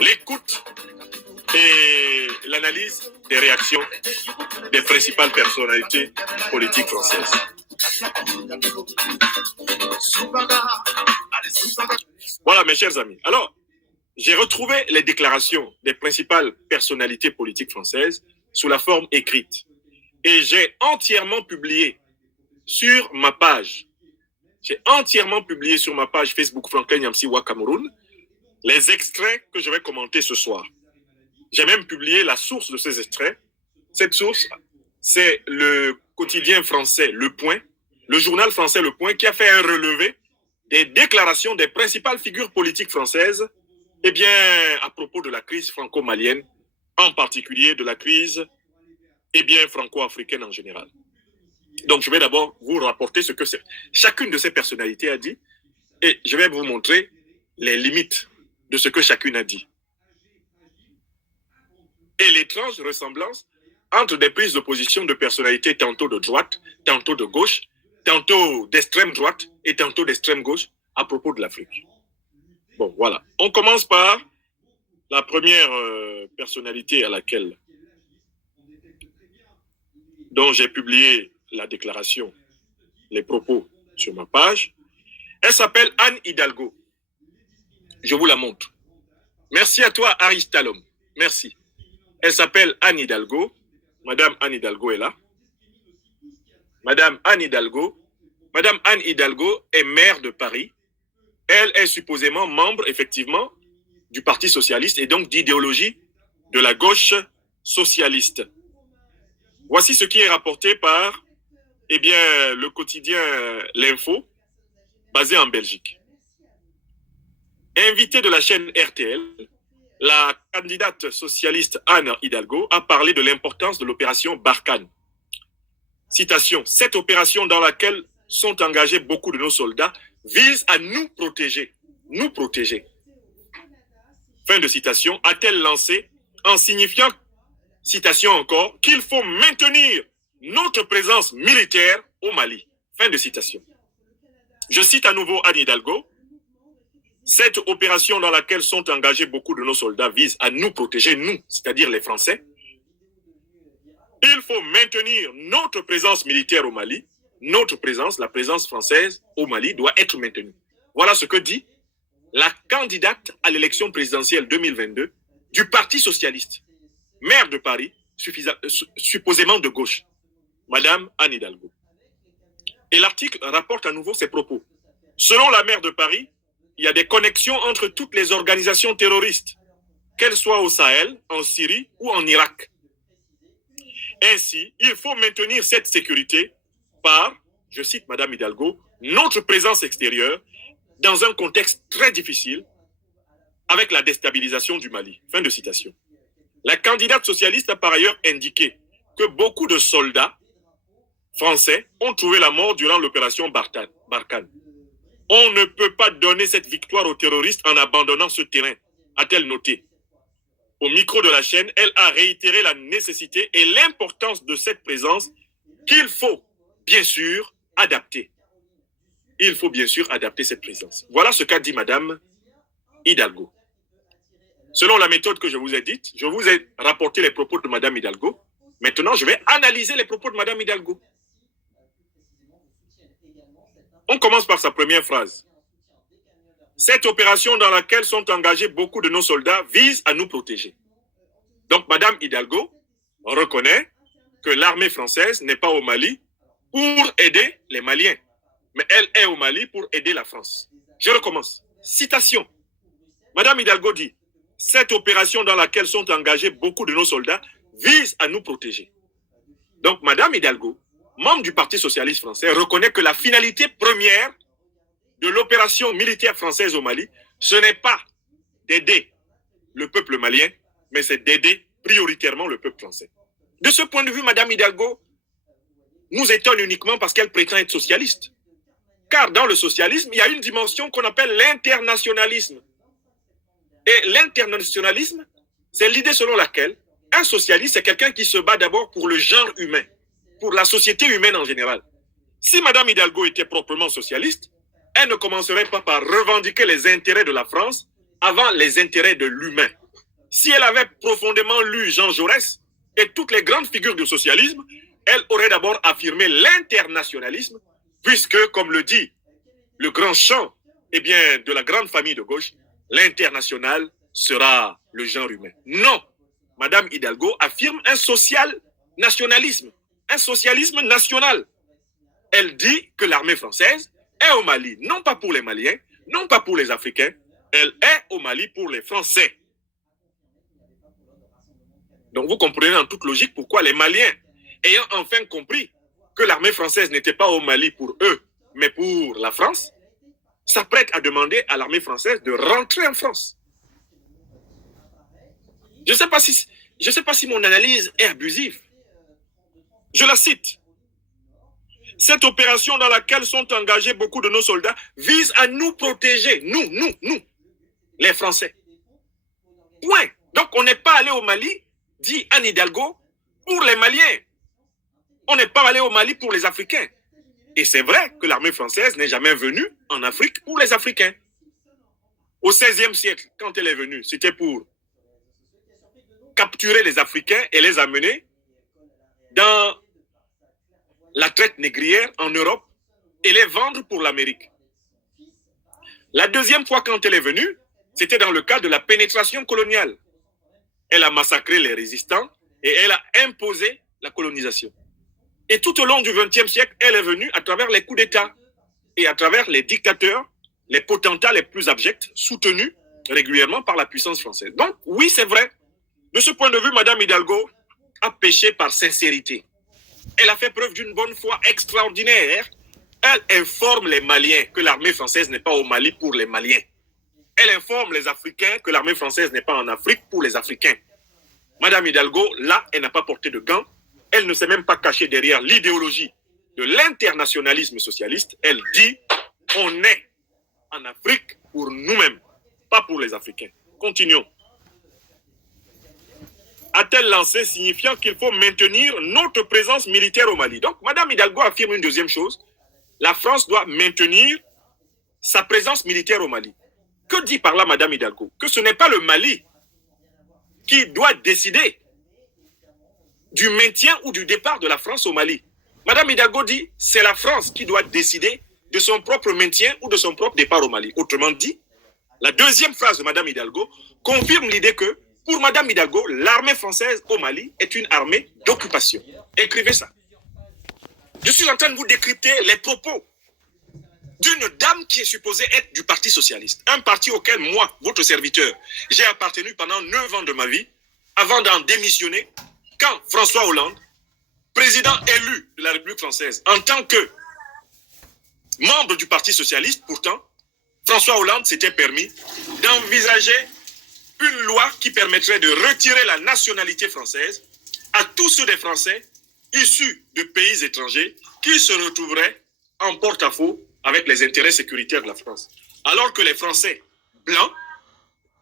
l'écoute et l'analyse des réactions des principales personnalités politiques françaises. Voilà, mes chers amis. Alors, j'ai retrouvé les déclarations des principales personnalités politiques françaises sous la forme écrite. Et j'ai entièrement publié sur ma page. J'ai entièrement publié sur ma page Facebook Franklin Nyamsiwa Cameroun les extraits que je vais commenter ce soir. J'ai même publié la source de ces extraits. Cette source, c'est le quotidien français Le Point, le journal français Le Point, qui a fait un relevé des déclarations des principales figures politiques françaises, eh bien, à propos de la crise franco-malienne, en particulier de la crise, eh bien, franco-africaine en général. Donc, je vais d'abord vous rapporter ce que chacune de ces personnalités a dit, et je vais vous montrer les limites de ce que chacune a dit. Et l'étrange ressemblance entre des prises de position de personnalités tantôt de droite, tantôt de gauche, tantôt d'extrême droite et tantôt d'extrême gauche à propos de l'Afrique. Bon, voilà. On commence par la première personnalité à laquelle, dont j'ai publié la déclaration, les propos sur ma page. Elle s'appelle Anne Hidalgo. Je vous la montre. Merci à toi, Aristalom. Merci. Elle s'appelle Anne Hidalgo. Madame Anne Hidalgo est là. Madame Anne Hidalgo. Madame Anne Hidalgo est maire de Paris. Elle est supposément membre, effectivement, du Parti socialiste et donc d'idéologie de la gauche socialiste. Voici ce qui est rapporté par, eh bien, le quotidien L'Info, basé en Belgique. Invitée de la chaîne RTL, la candidate socialiste Anne Hidalgo a parlé de l'importance de l'opération Barkhane. Citation, cette opération dans laquelle sont engagés beaucoup de nos soldats vise à nous protéger. Nous protéger. Fin de citation, a-t-elle lancé en signifiant, citation encore, qu'il faut maintenir notre présence militaire au Mali. Fin de citation. Je cite à nouveau Anne Hidalgo. Cette opération dans laquelle sont engagés beaucoup de nos soldats vise à nous protéger, nous, c'est-à-dire les Français. Il faut maintenir notre présence militaire au Mali. Notre présence, la présence française au Mali doit être maintenue. Voilà ce que dit la candidate à l'élection présidentielle 2022 du Parti socialiste, maire de Paris, supposément de gauche, Madame Anne Hidalgo. Et l'article rapporte à nouveau ses propos. Selon la maire de Paris, il y a des connexions entre toutes les organisations terroristes, qu'elles soient au Sahel, en Syrie ou en Irak. Ainsi, il faut maintenir cette sécurité par, je cite Madame Hidalgo, notre présence extérieure dans un contexte très difficile avec la déstabilisation du Mali. Fin de citation. La candidate socialiste a par ailleurs indiqué que beaucoup de soldats français ont trouvé la mort durant l'opération Barkhane. On ne peut pas donner cette victoire aux terroristes en abandonnant ce terrain, a-t-elle noté. Au micro de la chaîne, elle a réitéré la nécessité et l'importance de cette présence qu'il faut, bien sûr, adapter. Il faut bien sûr adapter cette présence. Voilà ce qu'a dit Madame Hidalgo. Selon la méthode que je vous ai dite, je vous ai rapporté les propos de Madame Hidalgo. Maintenant, je vais analyser les propos de Madame Hidalgo. On commence par sa première phrase. Cette opération dans laquelle sont engagés beaucoup de nos soldats vise à nous protéger. Donc, Madame Hidalgo reconnaît que l'armée française n'est pas au Mali pour aider les Maliens, mais elle est au Mali pour aider la France. Je recommence. Citation. Madame Hidalgo dit, cette opération dans laquelle sont engagés beaucoup de nos soldats vise à nous protéger. Donc, Madame Hidalgo, membre du Parti socialiste français, reconnaît que la finalité première de l'opération militaire française au Mali, ce n'est pas d'aider le peuple malien, mais c'est d'aider prioritairement le peuple français. De ce point de vue, Madame Hidalgo nous étonne uniquement parce qu'elle prétend être socialiste. Car dans le socialisme, il y a une dimension qu'on appelle l'internationalisme. Et l'internationalisme, c'est l'idée selon laquelle un socialiste, c'est quelqu'un qui se bat d'abord pour le genre humain, pour la société humaine en général. Si Madame Hidalgo était proprement socialiste, elle ne commencerait pas par revendiquer les intérêts de la France avant les intérêts de l'humain. Si elle avait profondément lu Jean Jaurès et toutes les grandes figures du socialisme, elle aurait d'abord affirmé l'internationalisme, puisque, comme le dit le grand chant de la grande famille de gauche, l'international sera le genre humain. Non, Madame Hidalgo affirme un social-nationalisme, un socialisme national. Elle dit que l'armée française est au Mali, non pas pour les Maliens, non pas pour les Africains, elle est au Mali pour les Français. Donc vous comprenez en toute logique pourquoi les Maliens, ayant enfin compris que l'armée française n'était pas au Mali pour eux, mais pour la France, s'apprêtent à demander à l'armée française de rentrer en France. Je ne sais pas si mon analyse est abusive. Je la cite. Cette opération dans laquelle sont engagés beaucoup de nos soldats vise à nous protéger, nous, les Français. Point. Donc on n'est pas allé au Mali, dit Anne Hidalgo, pour les Maliens. On n'est pas allé au Mali pour les Africains. Et c'est vrai que l'armée française n'est jamais venue en Afrique pour les Africains. Au XVIe siècle, quand elle est venue, c'était pour capturer les Africains et les amener dans la traite négrière en Europe et les vendre pour l'Amérique. La deuxième fois quand elle est venue, c'était dans le cadre de la pénétration coloniale. Elle a massacré les résistants et elle a imposé la colonisation. Et tout au long du XXe siècle, elle est venue à travers les coups d'État et à travers les dictateurs, les potentats les plus abjects, soutenus régulièrement par la puissance française. Donc, oui, c'est vrai. De ce point de vue, Madame Hidalgo a péché par sincérité. Elle a fait preuve d'une bonne foi extraordinaire. Elle informe les Maliens que l'armée française n'est pas au Mali pour les Maliens. Elle informe les Africains que l'armée française n'est pas en Afrique pour les Africains. Madame Hidalgo, là, elle n'a pas porté de gants. Elle ne s'est même pas cachée derrière l'idéologie de l'internationalisme socialiste. Elle dit, on est en Afrique pour nous-mêmes, pas pour les Africains. Continuons. A-t-elle lancé, signifiant qu'il faut maintenir notre présence militaire au Mali. Donc, Madame Hidalgo affirme une deuxième chose. La France doit maintenir sa présence militaire au Mali. Que dit par là Madame Hidalgo? Que ce n'est pas le Mali qui doit décider du maintien ou du départ de la France au Mali. Madame Hidalgo dit, c'est la France qui doit décider de son propre maintien ou de son propre départ au Mali. Autrement dit, la deuxième phrase de Madame Hidalgo confirme l'idée que, pour Madame Hidalgo, l'armée française au Mali est une armée d'occupation. Écrivez ça. Je suis en train de vous décrypter les propos d'une dame qui est supposée être du Parti socialiste. Un parti auquel moi, votre serviteur, j'ai appartenu pendant 9 ans de ma vie, avant d'en démissionner, quand François Hollande, président élu de la République française, en tant que membre du Parti socialiste, pourtant, François Hollande s'était permis d'envisager une loi qui permettrait de retirer la nationalité française à tous ceux des Français issus de pays étrangers qui se retrouveraient en porte-à-faux avec les intérêts sécuritaires de la France. Alors que les Français blancs,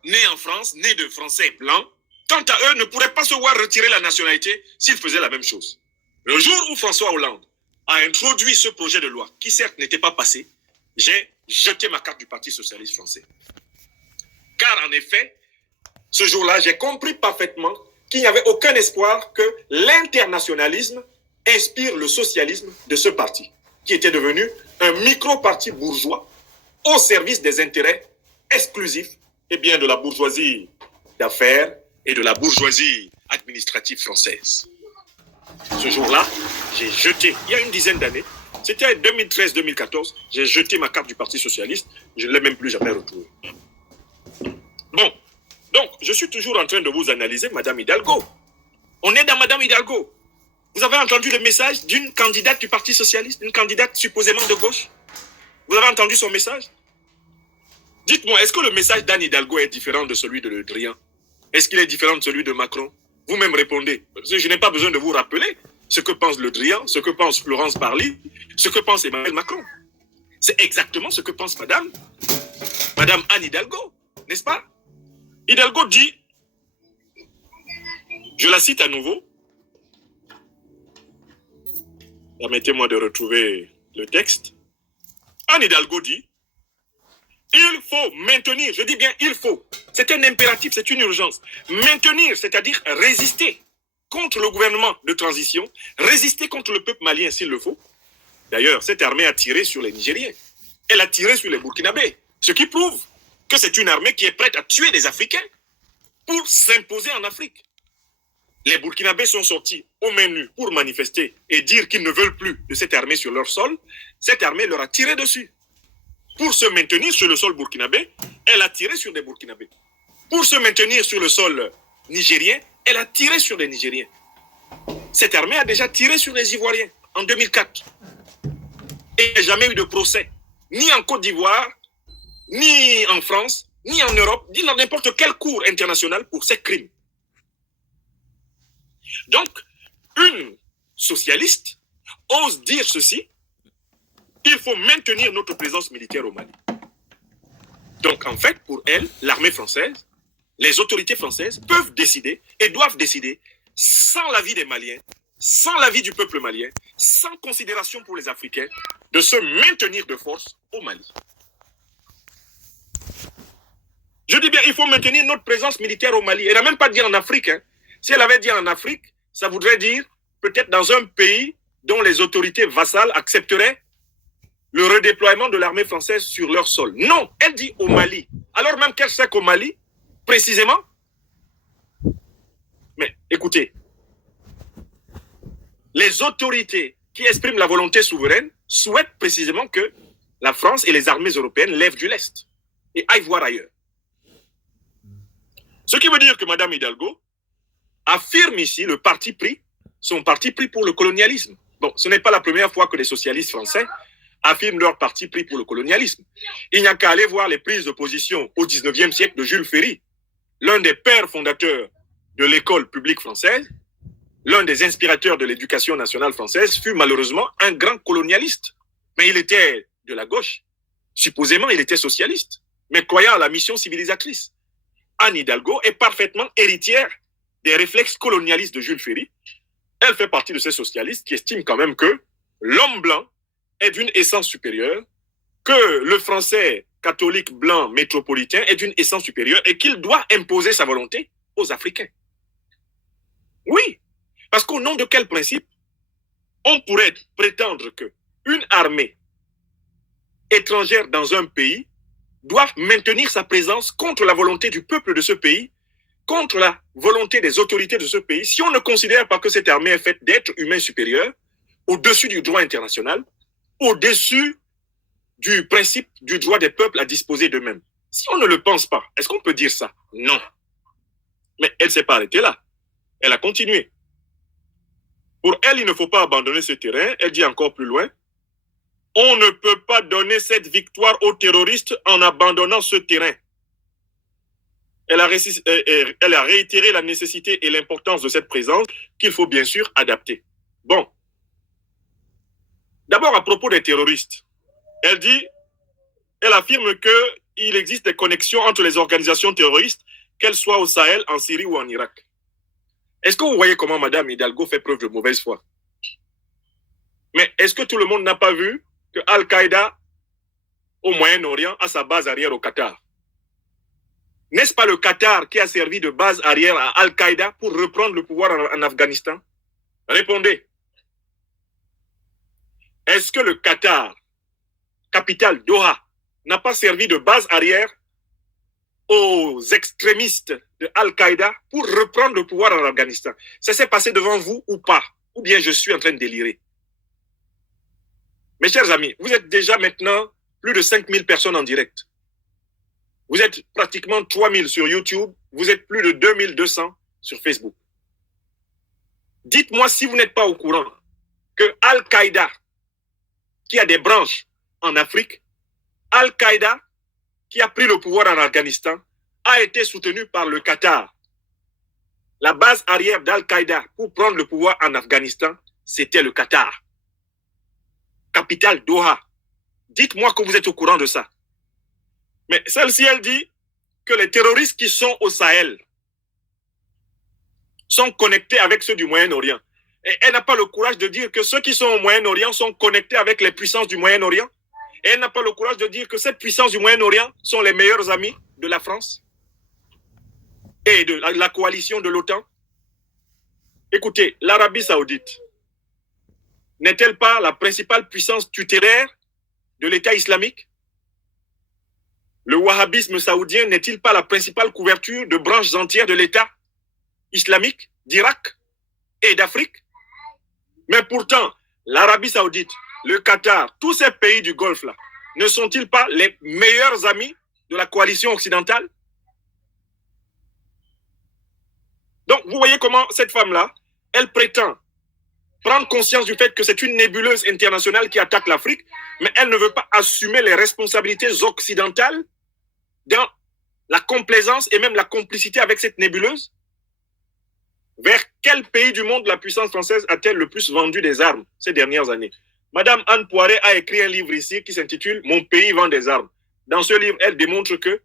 nés en France, nés de Français blancs, quant à eux, ne pourraient pas se voir retirer la nationalité s'ils faisaient la même chose. Le jour où François Hollande a introduit ce projet de loi, qui certes n'était pas passé, j'ai jeté ma carte du Parti socialiste français. Car en effet, ce jour-là, j'ai compris parfaitement qu'il n'y avait aucun espoir que l'internationalisme inspire le socialisme de ce parti, qui était devenu un micro-parti bourgeois au service des intérêts exclusifs de la bourgeoisie d'affaires et de la bourgeoisie administrative française. Ce jour-là, j'ai jeté, il y a une dizaine d'années, c'était 2013-2014, j'ai jeté ma carte du Parti socialiste, je ne l'ai même plus jamais retrouvée. Bon, donc, je suis toujours en train de vous analyser Madame Hidalgo. On est dans Madame Hidalgo. Vous avez entendu le message d'une candidate du Parti socialiste, une candidate supposément de gauche? Vous avez entendu son message? Dites-moi, est-ce que le message d'Anne Hidalgo est différent de celui de Le Drian? Est-ce qu'il est différent de celui de Macron? Vous-même répondez. Je n'ai pas besoin de vous rappeler ce que pense Le Drian, ce que pense Florence Parly, ce que pense Emmanuel Macron. C'est exactement ce que pense Madame Anne Hidalgo, n'est-ce pas? Hidalgo dit, je la cite à nouveau, permettez-moi de retrouver le texte. Anne Hidalgo dit, Il faut maintenir, je dis bien il faut, c'est un impératif, c'est une urgence. Maintenir, c'est-à-dire résister contre le gouvernement de transition, résister contre le peuple malien s'il le faut. D'ailleurs, cette armée a tiré sur les Nigériens. Elle a tiré sur les Burkinabés, ce qui prouve que c'est une armée qui est prête à tuer des Africains pour s'imposer en Afrique. Les Burkinabés sont sortis aux mains nues pour manifester et dire qu'ils ne veulent plus de cette armée sur leur sol. Cette armée leur a tiré dessus. Pour se maintenir sur le sol burkinabé, elle a tiré sur des Burkinabés. Pour se maintenir sur le sol nigérien, elle a tiré sur les Nigériens. Cette armée a déjà tiré sur les Ivoiriens en 2004. Et il n'y a jamais eu de procès, ni en Côte d'Ivoire, ni en France, ni en Europe, ni dans n'importe quelle cour internationale pour ces crimes. Donc, une socialiste ose dire ceci: il faut maintenir notre présence militaire au Mali. Donc, en fait, pour elle, l'armée française, les autorités françaises peuvent décider et doivent décider, sans l'avis des Maliens, sans l'avis du peuple malien, sans considération pour les Africains, de se maintenir de force au Mali. Je dis bien, il faut maintenir notre présence militaire au Mali. Elle n'a même pas dit en Afrique. Hein. Si elle avait dit en Afrique, ça voudrait dire peut-être dans un pays dont les autorités vassales accepteraient le redéploiement de l'armée française sur leur sol. Non, elle dit au Mali. Alors même qu'elle sait qu'au Mali, précisément, mais écoutez, les autorités qui expriment la volonté souveraine souhaitent précisément que la France et les armées européennes lèvent du lest et aillent voir ailleurs. Ce qui veut dire que Mme Hidalgo affirme ici le parti pris, son parti pris pour le colonialisme. Bon, ce n'est pas la première fois que les socialistes français affirment leur parti pris pour le colonialisme. Il n'y a qu'à aller voir les prises de position au 19e siècle de Jules Ferry, l'un des pères fondateurs de l'école publique française, l'un des inspirateurs de l'éducation nationale française, fut malheureusement un grand colonialiste. Mais il était de la gauche. Supposément, il était socialiste, mais croyant à la mission civilisatrice. Anne Hidalgo est parfaitement héritière des réflexes colonialistes de Jules Ferry. Elle fait partie de ces socialistes qui estiment quand même que l'homme blanc est d'une essence supérieure, que le français catholique blanc métropolitain est d'une essence supérieure et qu'il doit imposer sa volonté aux Africains. Oui, parce qu'au nom de quel principe on pourrait prétendre qu'une armée étrangère dans un pays doit maintenir sa présence contre la volonté du peuple de ce pays, contre la volonté des autorités de ce pays, si on ne considère pas que cette armée est faite d'êtres humains supérieurs, au-dessus du droit international, au-dessus du principe du droit des peuples à disposer d'eux-mêmes. Si on ne le pense pas, est-ce qu'on peut dire ça? Non. Mais elle ne s'est pas arrêtée là. Elle a continué. Pour elle, il ne faut pas abandonner ce terrain. Elle dit encore plus loin, on ne peut pas donner cette victoire aux terroristes en abandonnant ce terrain. Elle a réitéré la nécessité et l'importance de cette présence qu'il faut bien sûr adapter. Bon. D'abord, à propos des terroristes, elle affirme qu'il existe des connexions entre les organisations terroristes, qu'elles soient au Sahel, en Syrie ou en Irak. Est-ce que vous voyez comment Mme Hidalgo fait preuve de mauvaise foi? Mais est-ce que tout le monde n'a pas vu que Al-Qaïda au Moyen-Orient a sa base arrière au Qatar? N'est-ce pas le Qatar qui a servi de base arrière à Al-Qaïda pour reprendre le pouvoir en Afghanistan? Répondez. Est-ce que le Qatar, capitale Doha, n'a pas servi de base arrière aux extrémistes de Al-Qaïda pour reprendre le pouvoir en Afghanistan? Ça s'est passé devant vous ou pas? Ou bien je suis en train de délirer? Mes chers amis, vous êtes déjà maintenant plus de 5000 personnes en direct. Vous êtes pratiquement 3000 sur YouTube. Vous êtes plus de 2200 sur Facebook. Dites-moi si vous n'êtes pas au courant que Al-Qaïda, qui a des branches en Afrique, Al-Qaïda, qui a pris le pouvoir en Afghanistan, a été soutenu par le Qatar. La base arrière d'Al-Qaïda pour prendre le pouvoir en Afghanistan, c'était le Qatar. Capitale Doha. Dites-moi que vous êtes au courant de ça. Mais celle-ci, elle dit que les terroristes qui sont au Sahel sont connectés avec ceux du Moyen-Orient. Et elle n'a pas le courage de dire que ceux qui sont au Moyen-Orient sont connectés avec les puissances du Moyen-Orient. Et elle n'a pas le courage de dire que ces puissances du Moyen-Orient sont les meilleurs amis de la France et de la coalition de l'OTAN. Écoutez, l'Arabie Saoudite n'est-elle pas la principale puissance tutélaire de l'État islamique? Le wahhabisme saoudien n'est-il pas la principale couverture de branches entières de l'État islamique d'Irak et d'Afrique? Mais pourtant, l'Arabie Saoudite, le Qatar, tous ces pays du Golfe là, ne sont-ils pas les meilleurs amis de la coalition occidentale? Donc, vous voyez comment cette femme-là, elle prétend prendre conscience du fait que c'est une nébuleuse internationale qui attaque l'Afrique, mais elle ne veut pas assumer les responsabilités occidentales dans la complaisance et même la complicité avec cette nébuleuse. Vers quel pays du monde la puissance française a-t-elle le plus vendu des armes ces dernières années? Madame Anne Poiret a écrit un livre ici qui s'intitule « Mon pays vend des armes ». Dans ce livre, elle démontre que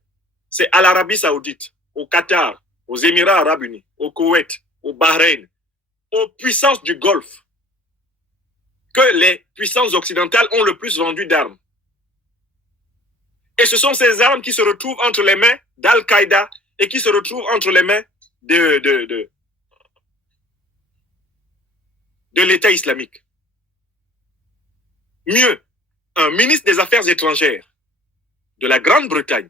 c'est à l'Arabie Saoudite, au Qatar, aux Émirats Arabes Unis, au Koweït, au Bahreïn, aux puissances du Golfe, que les puissances occidentales ont le plus vendu d'armes. Et ce sont ces armes qui se retrouvent entre les mains d'Al-Qaïda et qui se retrouvent entre les mains de l'État islamique. Mieux, un ministre des Affaires étrangères de la Grande-Bretagne,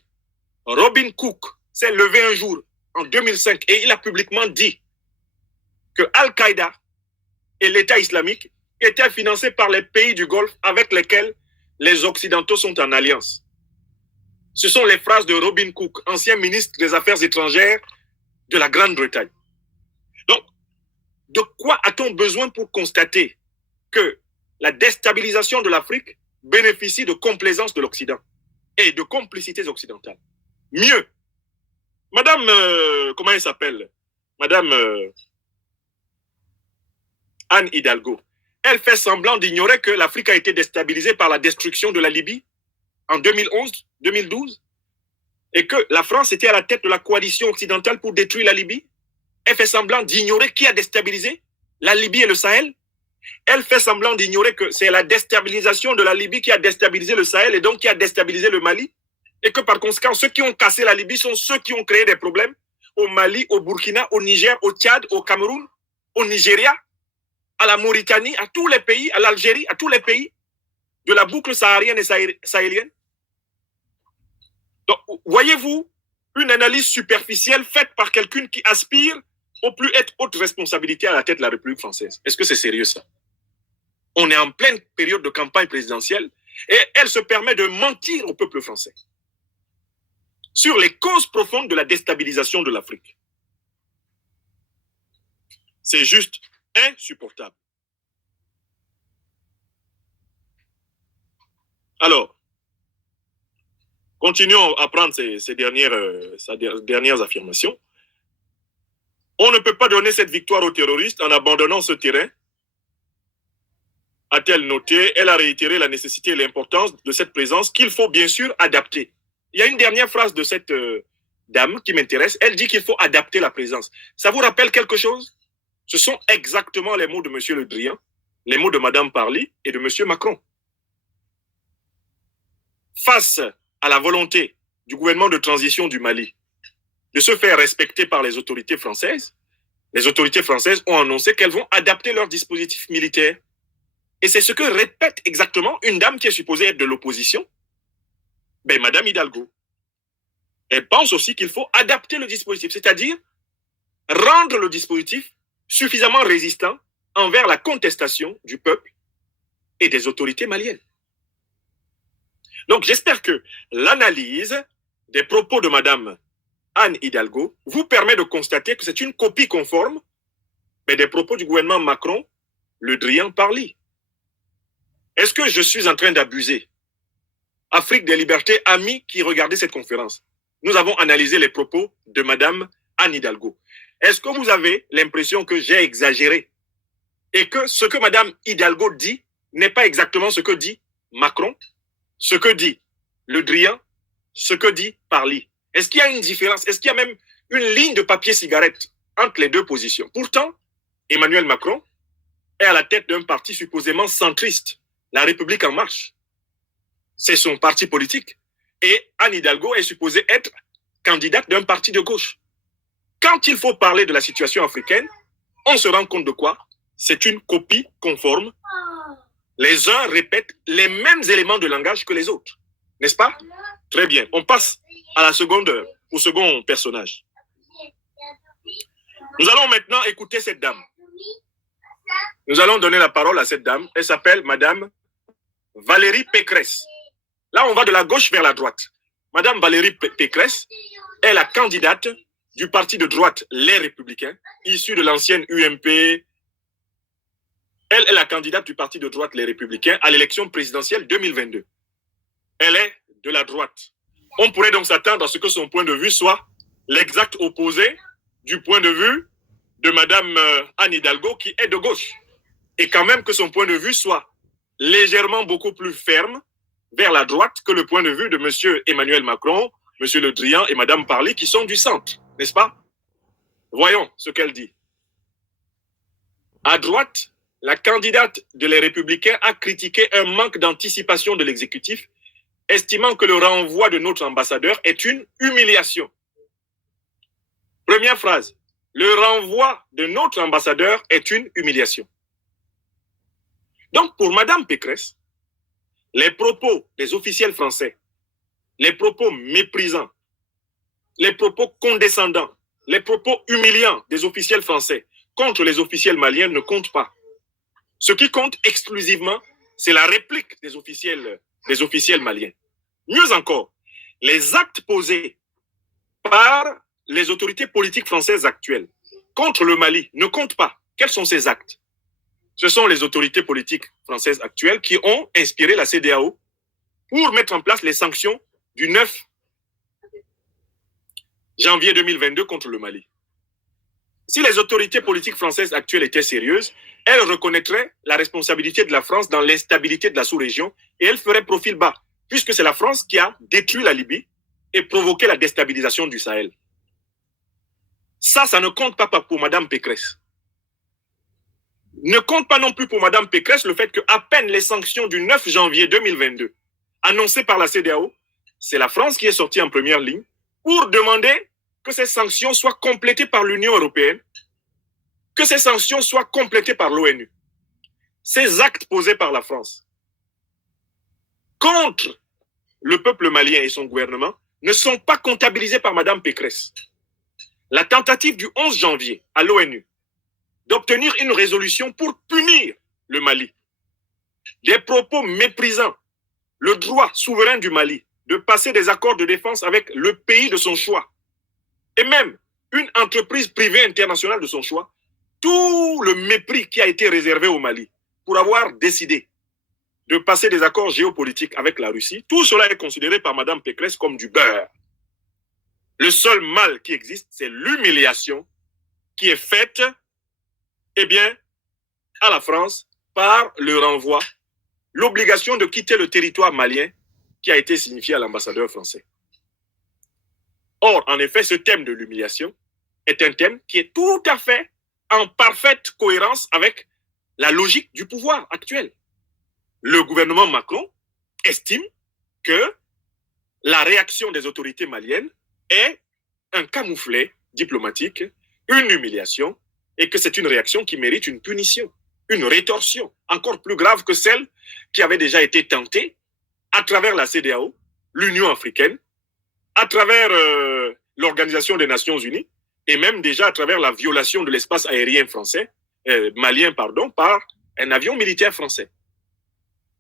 Robin Cook, s'est levé un jour en 2005 et il a publiquement dit que Al-Qaïda et l'État islamique étaient financés par les pays du Golfe avec lesquels les Occidentaux sont en alliance. Ce sont les phrases de Robin Cook, ancien ministre des Affaires étrangères de la Grande-Bretagne. Donc, de quoi a-t-on besoin pour constater que la déstabilisation de l'Afrique bénéficie de complaisance de l'Occident et de complicités occidentales? Mieux, Madame, comment elle s'appelle? Madame Anne Hidalgo, elle fait semblant d'ignorer que l'Afrique a été déstabilisée par la destruction de la Libye en 2011-2012 et que la France était à la tête de la coalition occidentale pour détruire la Libye. Elle fait semblant d'ignorer qui a déstabilisé la Libye et le Sahel. Elle fait semblant d'ignorer que c'est la déstabilisation de la Libye qui a déstabilisé le Sahel et donc qui a déstabilisé le Mali. Et que par conséquent, ceux qui ont cassé la Libye sont ceux qui ont créé des problèmes au Mali, au Burkina, au Niger, au Tchad, au Cameroun, au Nigeria, à la Mauritanie, à tous les pays, à l'Algérie, à tous les pays de la boucle saharienne et sahélienne. Donc, voyez-vous une analyse superficielle faite par quelqu'un qui aspire aux plus hautes responsabilités à la tête de la République française? Est-ce que c'est sérieux ça? On est en pleine période de campagne présidentielle et elle se permet de mentir au peuple français sur les causes profondes de la déstabilisation de l'Afrique. C'est juste insupportable. Alors, continuons à prendre ces dernières affirmations. On ne peut pas donner cette victoire aux terroristes en abandonnant ce terrain, a-t-elle noté. Elle a réitéré la nécessité et l'importance de cette présence qu'il faut bien sûr adapter. Il y a une dernière phrase de cette dame qui m'intéresse. Elle dit qu'il faut adapter la présence. Ça vous rappelle quelque chose? Ce sont exactement les mots de M. Le Drian, les mots de Mme Parly et de M. Macron. Face à la volonté du gouvernement de transition du Mali de se faire respecter par les autorités françaises ont annoncé qu'elles vont adapter leur dispositif militaire. Et c'est ce que répète exactement une dame qui est supposée être de l'opposition, Madame Hidalgo. Elle pense aussi qu'il faut adapter le dispositif, c'est-à-dire rendre le dispositif suffisamment résistant envers la contestation du peuple et des autorités maliennes. Donc j'espère que l'analyse des propos de Madame Anne Hidalgo vous permet de constater que c'est une copie conforme des propos du gouvernement Macron, Le Drian, Parly. Est-ce que je suis en train d'abuser? Afrique des libertés, amis qui regardaient cette conférence, nous avons analysé les propos de Madame Anne Hidalgo. Est-ce que vous avez l'impression que j'ai exagéré et que ce que Madame Hidalgo dit n'est pas exactement ce que dit Macron, ce que dit Le Drian, ce que dit Parly? Est-ce qu'il y a une différence? Est-ce qu'il y a même une ligne de papier cigarette entre les deux positions? Pourtant, Emmanuel Macron est à la tête d'un parti supposément centriste, La République en marche. c'est son parti politique. Et Anne Hidalgo est supposée être candidate d'un parti de gauche. Quand il faut parler de la situation africaine, on se rend compte de quoi? C'est une copie conforme. Les uns répètent les mêmes éléments de langage que les autres. N'est-ce pas? Très bien. On passe à la seconde, au second personnage. Nous allons maintenant écouter cette dame. Nous allons donner la parole à cette dame. Elle s'appelle Madame Valérie Pécresse. Là, on va de la gauche vers la droite. Madame Valérie Pécresse est la candidate du parti de droite Les Républicains, issue de l'ancienne UMP. Elle est la candidate du parti de droite Les Républicains à l'élection présidentielle 2022. Elle est de la droite. On pourrait donc s'attendre à ce que son point de vue soit l'exact opposé du point de vue de Madame Anne Hidalgo, qui est de gauche. Et quand même que son point de vue soit légèrement beaucoup plus ferme vers la droite que le point de vue de M. Emmanuel Macron, M. Le Drian et Mme Parly, qui sont du centre, n'est-ce pas? Voyons ce qu'elle dit. À droite, la candidate de Les Républicains a critiqué un manque d'anticipation de l'exécutif, estimant que le renvoi de notre ambassadeur est une humiliation. Première phrase. Le renvoi de notre ambassadeur est une humiliation. Donc, pour Mme Pécresse, les propos des officiels français, les propos méprisants, les propos condescendants, les propos humiliants des officiels français contre les officiels maliens ne comptent pas. Ce qui compte exclusivement, c'est la réplique des officiels maliens. Mieux encore, les actes posés par les autorités politiques françaises actuelles contre le Mali ne comptent pas. Quels sont ces actes? Ce sont les autorités politiques françaises actuelles qui ont inspiré la CEDEAO pour mettre en place les sanctions du 9 janvier 2022 contre le Mali. Si les autorités politiques françaises actuelles étaient sérieuses, elles reconnaîtraient la responsabilité de la France dans l'instabilité de la sous-région et elles feraient profil bas, puisque c'est la France qui a détruit la Libye et provoqué la déstabilisation du Sahel. Ça ne compte pas pour Mme Pécresse. Ne compte pas non plus pour Mme Pécresse le fait qu'à peine les sanctions du 9 janvier 2022, annoncées par la CEDEAO, c'est la France qui est sortie en première ligne pour demander que ces sanctions soient complétées par l'Union européenne, que ces sanctions soient complétées par l'ONU. Ces actes posés par la France contre le peuple malien et son gouvernement ne sont pas comptabilisés par Mme Pécresse. La tentative du 11 janvier à l'ONU d'obtenir une résolution pour punir le Mali, des propos méprisant le droit souverain du Mali de passer des accords de défense avec le pays de son choix et même une entreprise privée internationale de son choix, tout le mépris qui a été réservé au Mali pour avoir décidé de passer des accords géopolitiques avec la Russie, tout cela est considéré par Mme Pécresse comme du beurre. Le seul mal qui existe, c'est l'humiliation qui est faite, eh bien, à la France par le renvoi, l'obligation de quitter le territoire malien qui a été signifié à l'ambassadeur français. Or, en effet, ce thème de l'humiliation est un thème qui est tout à fait en parfaite cohérence avec la logique du pouvoir actuel. Le gouvernement Macron estime que la réaction des autorités maliennes est un camouflet diplomatique, une humiliation, et que c'est une réaction qui mérite une punition, une rétorsion, encore plus grave que celle qui avait déjà été tentée à travers la CEDEAO, l'Union africaine, à travers l'Organisation des Nations Unies, et même déjà à travers la violation de l'espace aérien malien, par un avion militaire français.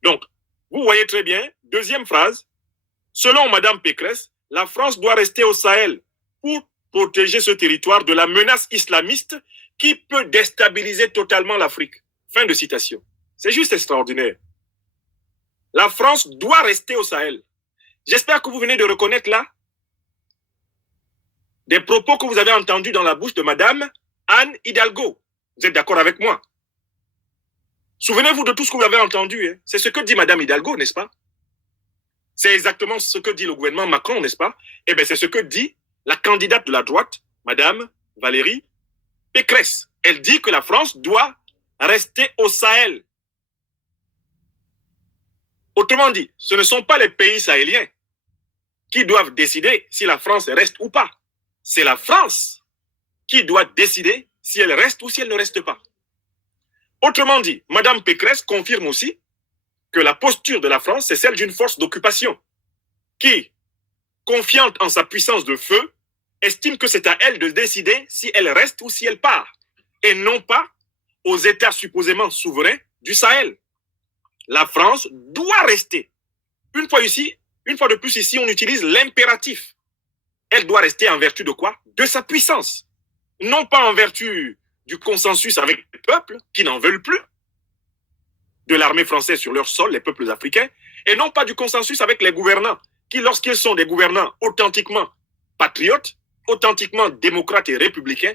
Donc, vous voyez très bien, deuxième phrase, selon Mme Pécresse, la France doit rester au Sahel pour protéger ce territoire de la menace islamiste qui peut déstabiliser totalement l'Afrique. Fin de citation. C'est juste extraordinaire. La France doit rester au Sahel. J'espère que vous venez de reconnaître là des propos que vous avez entendus dans la bouche de Mme Anne Hidalgo. Vous êtes d'accord avec moi? Souvenez-vous de tout ce que vous avez entendu. Hein. C'est ce que dit Mme Hidalgo, n'est-ce pas? C'est exactement ce que dit le gouvernement Macron, n'est-ce pas? Eh bien, c'est ce que dit la candidate de la droite, Mme Valérie Pécresse. Elle dit que la France doit rester au Sahel. Autrement dit, ce ne sont pas les pays sahéliens qui doivent décider si la France reste ou pas. C'est la France qui doit décider si elle reste ou si elle ne reste pas. Autrement dit, Mme Pécresse confirme aussi que la posture de la France, c'est celle d'une force d'occupation qui, confiante en sa puissance de feu, estime que c'est à elle de décider si elle reste ou si elle part, et non pas aux États supposément souverains du Sahel. La France doit rester. Une fois de plus ici, on utilise l'impératif. Elle doit rester en vertu de quoi? De sa puissance. Non pas en vertu du consensus avec les peuples qui n'en veulent plus, de l'armée française sur leur sol, les peuples africains, et non pas du consensus avec les gouvernants, qui lorsqu'ils sont des gouvernants authentiquement patriotes, authentiquement démocrates et républicains,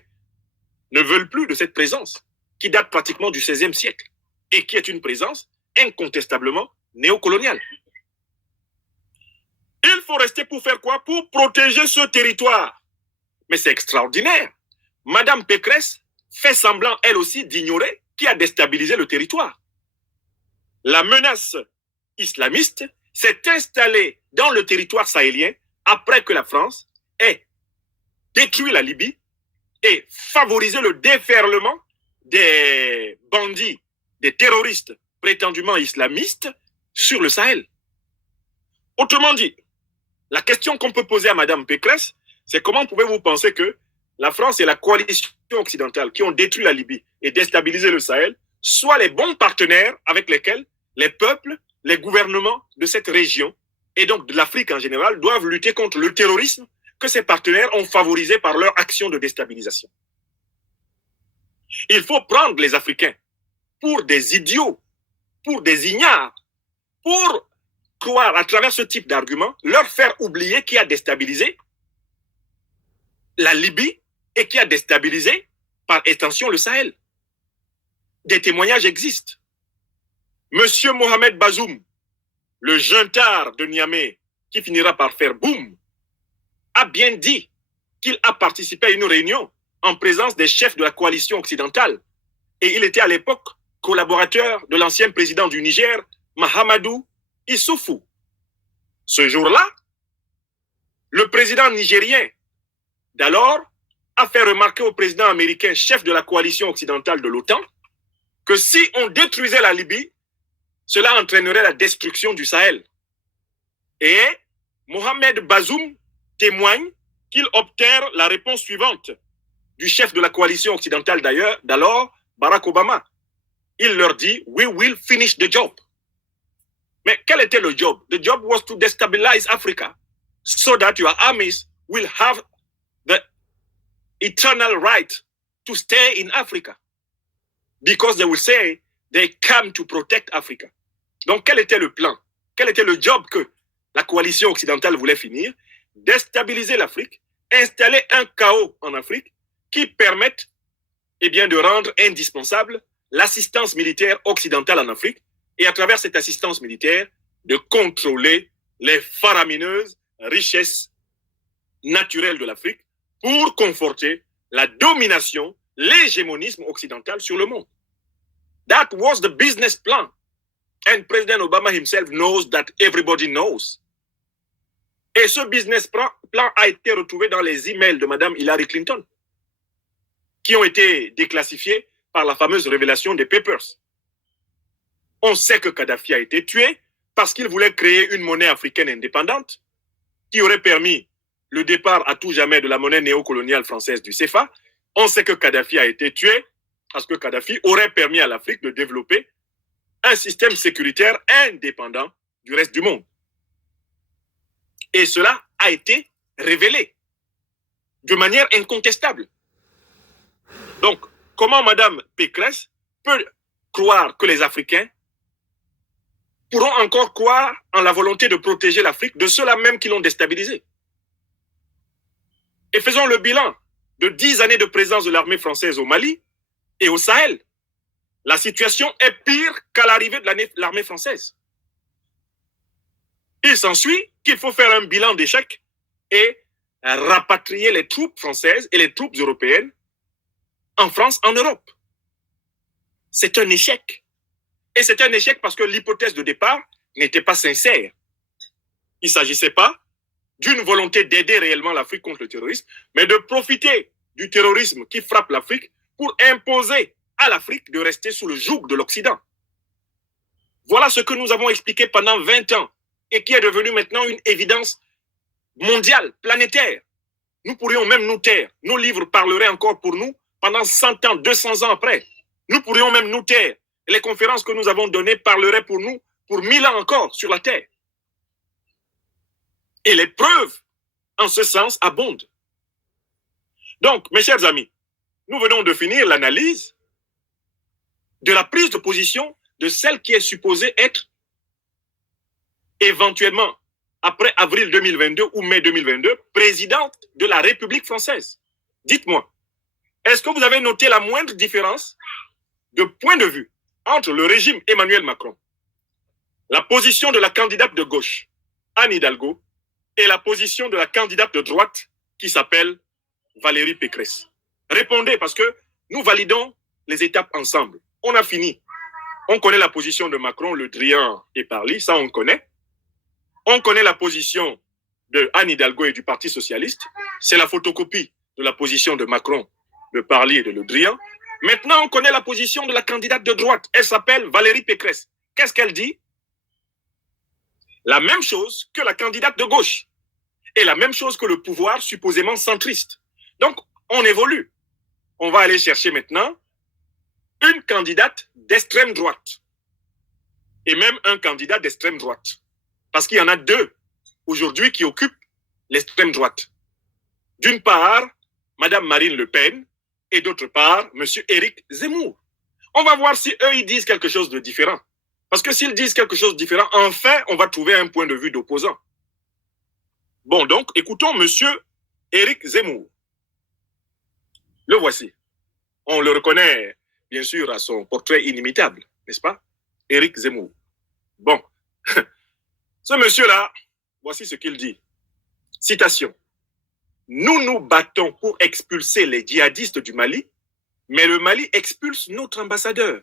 ne veulent plus de cette présence, qui date pratiquement du XVIe siècle, et qui est une présence incontestablement néocoloniale. Il faut rester pour faire quoi? Pour protéger ce territoire. Mais c'est extraordinaire. Madame Pécresse fait semblant, elle aussi, d'ignorer qui a déstabilisé le territoire. La menace islamiste s'est installée dans le territoire sahélien après que la France ait détruit la Libye et favorisé le déferlement des bandits, des terroristes prétendument islamistes sur le Sahel. Autrement dit, la question qu'on peut poser à Mme Pécresse, c'est comment pouvez-vous penser que la France et la coalition occidentale qui ont détruit la Libye et déstabilisé le Sahel soient les bons partenaires avec lesquels les peuples, les gouvernements de cette région et donc de l'Afrique en général doivent lutter contre le terrorisme que ces partenaires ont favorisé par leur action de déstabilisation. Il faut prendre les Africains pour des idiots, pour des ignares, pour croire à travers ce type d'argument, leur faire oublier qui a déstabilisé la Libye et qui a déstabilisé par extension le Sahel. Des témoignages existent. Monsieur Mohamed Bazoum, le juntard de Niamey, qui finira par faire boum, a bien dit qu'il a participé à une réunion en présence des chefs de la coalition occidentale. Et il était à l'époque collaborateur de l'ancien président du Niger, Mahamadou Issoufou. Ce jour-là, le président nigérien d'alors a fait remarquer au président américain, chef de la coalition occidentale de l'OTAN, que si on détruisait la Libye, cela entraînerait la destruction du Sahel. Et Mohamed Bazoum témoigne qu'ils obtinrent la réponse suivante du chef de la coalition occidentale d'ailleurs, d'alors, Barack Obama. Il leur dit, we will finish the job. Mais quel était le job? The job was to destabilize Africa so that your armies will have the eternal right to stay in Africa. Because they will say they come to protect Africa. Donc, quel était le plan? Quel était le job que la coalition occidentale voulait finir? Déstabiliser l'Afrique, installer un chaos en Afrique qui permette de rendre indispensable l'assistance militaire occidentale en Afrique et à travers cette assistance militaire de contrôler les faramineuses richesses naturelles de l'Afrique pour conforter la domination, l'hégémonisme occidental sur le monde. That was the business plan. And President Obama himself knows that everybody knows. Et ce business plan a été retrouvé dans les emails de Mme Hillary Clinton, qui ont été déclassifiés par la fameuse révélation des Papers. On sait que Kadhafi a été tué parce qu'il voulait créer une monnaie africaine indépendante qui aurait permis le départ à tout jamais de la monnaie néocoloniale française du CFA. On sait que Kadhafi a été tué parce que Kadhafi aurait permis à l'Afrique de développer un système sécuritaire indépendant du reste du monde. Et cela a été révélé de manière incontestable. Donc, comment Mme Pécresse peut croire que les Africains pourront encore croire en la volonté de protéger l'Afrique de ceux-là même qui l'ont déstabilisée? Et faisons le bilan de 10 années de présence de l'armée française au Mali et au Sahel. La situation est pire qu'à l'arrivée de l'armée française. Il s'ensuit qu'il faut faire un bilan d'échec et rapatrier les troupes françaises et les troupes européennes en France, en Europe. C'est un échec. Et c'est un échec parce que l'hypothèse de départ n'était pas sincère. Il ne s'agissait pas d'une volonté d'aider réellement l'Afrique contre le terrorisme, mais de profiter du terrorisme qui frappe l'Afrique pour imposer à l'Afrique de rester sous le joug de l'Occident. Voilà ce que nous avons expliqué pendant 20 ans et qui est devenu maintenant une évidence mondiale, planétaire. Nous pourrions même nous taire. Nos livres parleraient encore pour nous pendant 100 ans, 200 ans après. Nous pourrions même nous taire. Les conférences que nous avons données parleraient pour nous pour 1000 ans encore sur la Terre. Et les preuves, en ce sens, abondent. Donc, mes chers amis, nous venons de finir l'analyse de la prise de position de celle qui est supposée être éventuellement, après avril 2022 ou mai 2022, présidente de la République française. Dites-moi, est-ce que vous avez noté la moindre différence de point de vue entre le régime Emmanuel Macron, la position de la candidate de gauche, Anne Hidalgo, et la position de la candidate de droite qui s'appelle Valérie Pécresse? Répondez, parce que nous validons les étapes ensemble. On a fini. On connaît la position de Macron, Le Drian et Parly, ça on connaît. On connaît la position de Anne Hidalgo et du Parti socialiste. C'est la photocopie de la position de Macron, de Parly et de Le Drian. Maintenant, on connaît la position de la candidate de droite. Elle s'appelle Valérie Pécresse. Qu'est-ce qu'elle dit? La même chose que la candidate de gauche. Et la même chose que le pouvoir supposément centriste. Donc, on évolue. On va aller chercher maintenant une candidate d'extrême droite. Et même un candidat d'extrême droite. Parce qu'il y en a deux aujourd'hui qui occupent l'extrême droite. D'une part, Madame Marine Le Pen et d'autre part, Monsieur Éric Zemmour. On va voir si eux, ils disent quelque chose de différent. Parce que s'ils disent quelque chose de différent, enfin, on va trouver un point de vue d'opposant. Bon, donc, écoutons Monsieur Éric Zemmour. Le voici. On le reconnaît, bien sûr, à son portrait inimitable, n'est-ce pas? Éric Zemmour. Bon. Ce monsieur-là, voici ce qu'il dit. Citation. Nous nous battons pour expulser les djihadistes du Mali, mais le Mali expulse notre ambassadeur.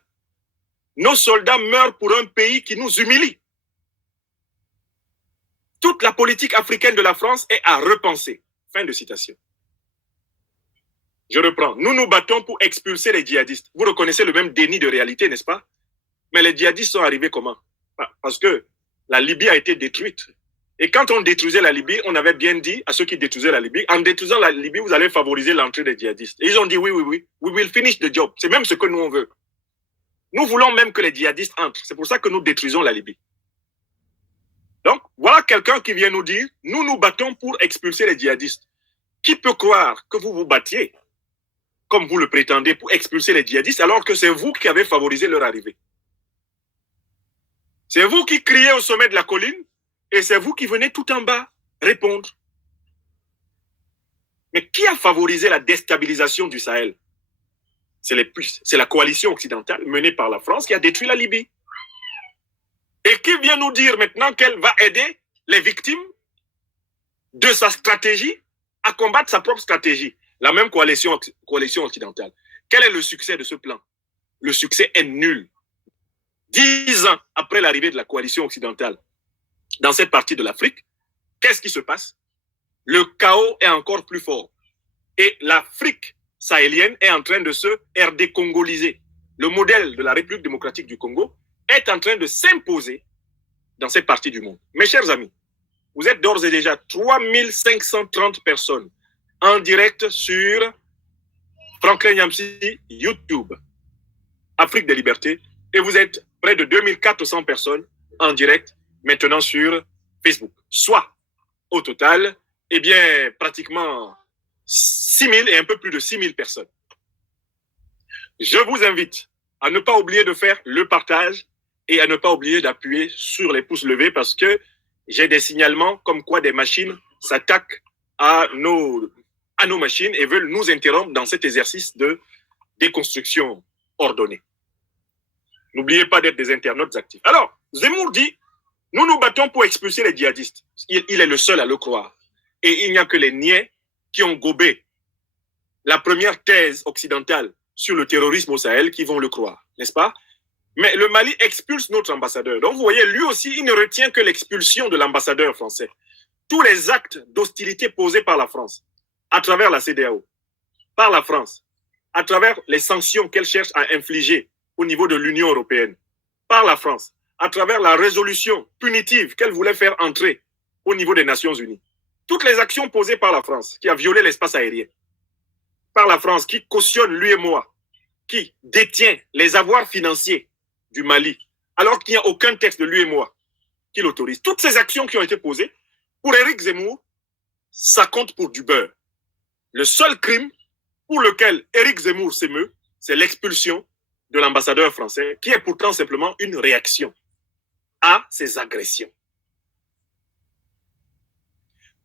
Nos soldats meurent pour un pays qui nous humilie. Toute la politique africaine de la France est à repenser. Fin de citation. Je reprends. Nous nous battons pour expulser les djihadistes. Vous reconnaissez le même déni de réalité, n'est-ce pas? Mais les djihadistes sont arrivés comment? Parce que la Libye a été détruite. Et quand on détruisait la Libye, on avait bien dit à ceux qui détruisaient la Libye, en détruisant la Libye, vous allez favoriser l'entrée des djihadistes. Et ils ont dit oui, we will finish the job. C'est même ce que nous on veut. Nous voulons même que les djihadistes entrent. C'est pour ça que nous détruisons la Libye. Donc, voilà quelqu'un qui vient nous dire, nous nous battons pour expulser les djihadistes. Qui peut croire que vous vous battiez, comme vous le prétendez, pour expulser les djihadistes, alors que c'est vous qui avez favorisé leur arrivée? C'est vous qui criez au sommet de la colline et c'est vous qui venez tout en bas répondre. Mais qui a favorisé la déstabilisation du Sahel? C'est la coalition occidentale menée par la France qui a détruit la Libye. Et qui vient nous dire maintenant qu'elle va aider les victimes de sa stratégie à combattre sa propre stratégie? La même coalition occidentale. Quel est le succès de ce plan? Le succès est nul. 10 ans après l'arrivée de la coalition occidentale dans cette partie de l'Afrique, qu'est-ce qui se passe? Le chaos est encore plus fort. Et l'Afrique sahélienne est en train de se RD-congoliser. Le modèle de la République démocratique du Congo est en train de s'imposer dans cette partie du monde. Mes chers amis, vous êtes d'ores et déjà 3530 personnes en direct sur Franklin Nyamsi YouTube, Afrique des libertés, et vous êtes près de 2400 personnes en direct maintenant sur Facebook. Soit, au total, eh bien, pratiquement 6000 et un peu plus de 6000 personnes. Je vous invite à ne pas oublier de faire le partage et à ne pas oublier d'appuyer sur les pouces levés parce que j'ai des signalements comme quoi des machines s'attaquent à nos machines et veulent nous interrompre dans cet exercice de déconstruction ordonnée. N'oubliez pas d'être des internautes actifs. Alors, Zemmour dit, nous nous battons pour expulser les djihadistes. Il est le seul à le croire. Et il n'y a que les niais qui ont gobé la première thèse occidentale sur le terrorisme au Sahel qui vont le croire, n'est-ce pas? Mais le Mali expulse notre ambassadeur. Donc, vous voyez, lui aussi, il ne retient que l'expulsion de l'ambassadeur français. Tous les actes d'hostilité posés par la France, à travers la CEDEAO, par la France, à travers les sanctions qu'elle cherche à infliger au niveau de l'Union européenne, par la France, à travers la résolution punitive qu'elle voulait faire entrer au niveau des Nations Unies. Toutes les actions posées par la France, qui a violé l'espace aérien, par la France, qui cautionne lui et moi, qui détient les avoirs financiers du Mali, alors qu'il n'y a aucun texte de lui et moi qui l'autorise. Toutes ces actions qui ont été posées, pour Éric Zemmour, ça compte pour du beurre. Le seul crime pour lequel Éric Zemmour s'émeut, c'est l'expulsion de l'ambassadeur français, qui est pourtant simplement une réaction à ces agressions.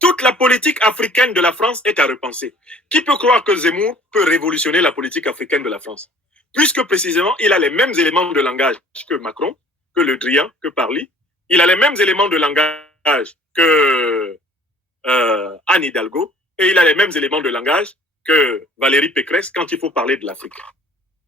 Toute la politique africaine de la France est à repenser. Qui peut croire que Zemmour peut révolutionner la politique africaine de la France? Puisque précisément, il a les mêmes éléments de langage que Macron, que Le Drian, que Parly. Il a les mêmes éléments de langage que Anne Hidalgo. Et il a les mêmes éléments de langage que Valérie Pécresse quand il faut parler de l'Afrique.